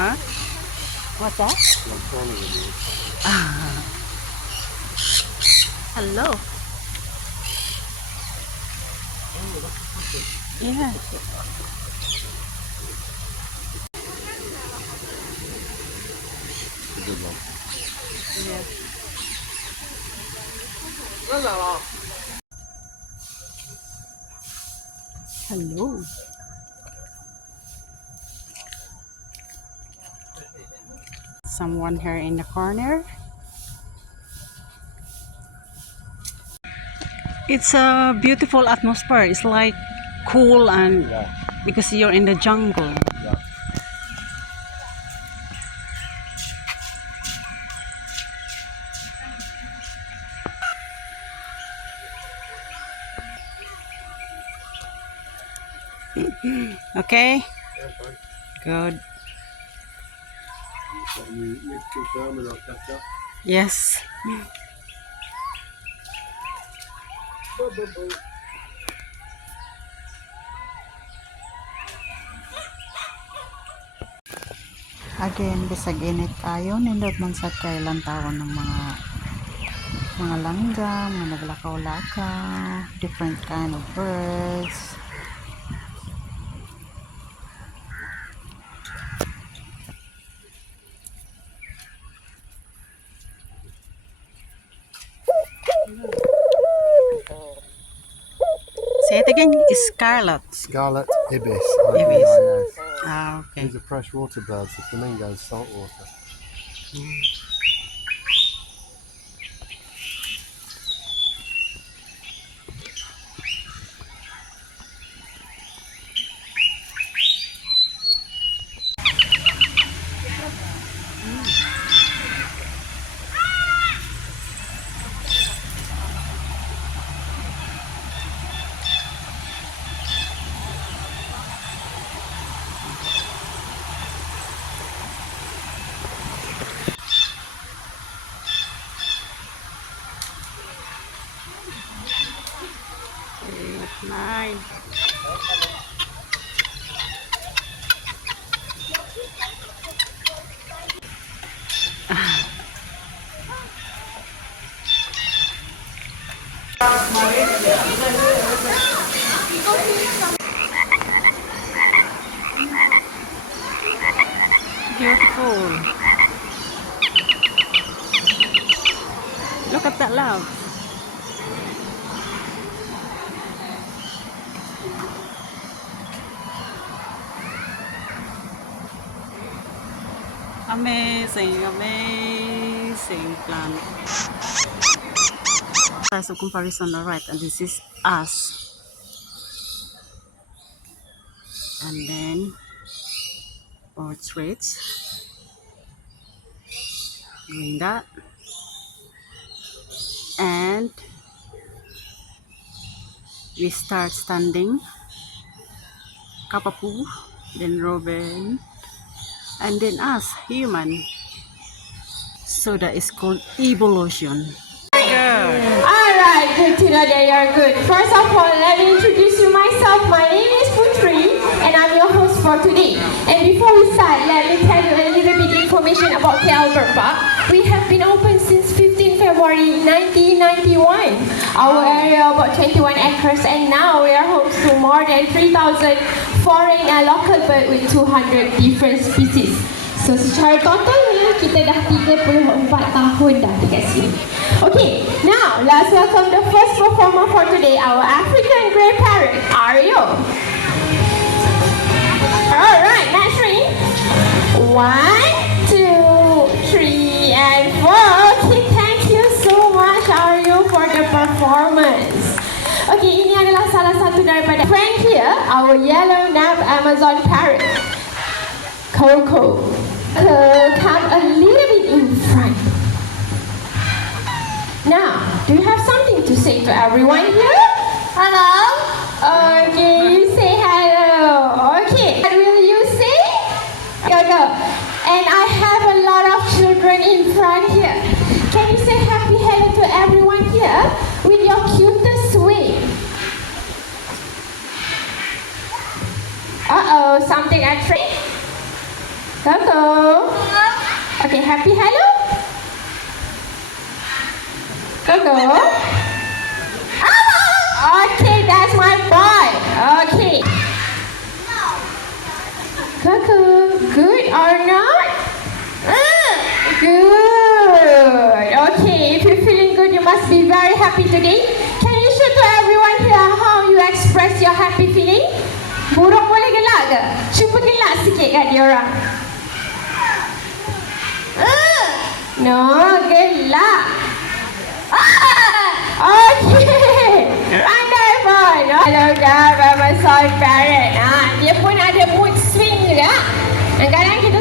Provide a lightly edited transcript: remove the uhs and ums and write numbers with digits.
Huh? What's that? Hello. Yeah. Good one. Yeah. Hello. Someone here in the corner. It's a beautiful atmosphere. It's like cool and Yeah. because you're in the jungle. Yeah. Okay? Okay. Good. You confirm and I'll catch up. Yes. Again, bisag init tayo, nindot man sa kailan tawon ng mga langgam, mga naglakaw-lakaw, different kind of birds. Say it again, scarlet. Scarlet ibis. Ibis. IBIS. Ah, okay. These are freshwater birds. The flamingos saltwater. Nine. Beautiful. Look at that love. Amazing, amazing plant. Size of comparison, alright, and this is us. And then portraits. Doing that. And we start standing. Kapapu, then Robin, and then us, human. So that is called evolution. Good. Alright, good to know that you're good. First of all, let me introduce you myself. My name is Putri and I'm your host for today. And before we start, let me tell you a little bit information about KL Bird Park. We have been open since 15 February 1991. Our area about 21 acres and now we are host to more than 3,000 foreign and local birds with 200 different species. So secara totalnya kita dah 34 tahun dah dekat sini. Okay, now let's welcome the first performer for today, our African grey parrot, Aryo. Alright, next ring. 1, 2, 3, and 4. Okay, thank you so much, Aryo, for the performance. Okay, ini adalah salah satu daripada friend here, our yellow nab Amazon parrot, Coco. Come a little bit in front. Now, do you have something to say to everyone here? Hello? Okay, you say hello. Okay, what will you say? Go. And I have a lot of children in front here. Can you say happy hello to everyone here with your cutest way? Uh-oh, something extra. Coco. Okay, happy hello. Coco. Okay, that's my boy. Okay. Coco, good or not? Good. Okay, if you're feeling good, you must be very happy today. Can you show to everyone here how you express your happy feeling? Burung boleh gelak ke? Cuba gelak sikit kat dia orang. No, gelak. Okay. Pandai pun. Hello guys, I'm a sound parent. Dia pun ada mood swing juga. Kadang-kadang kita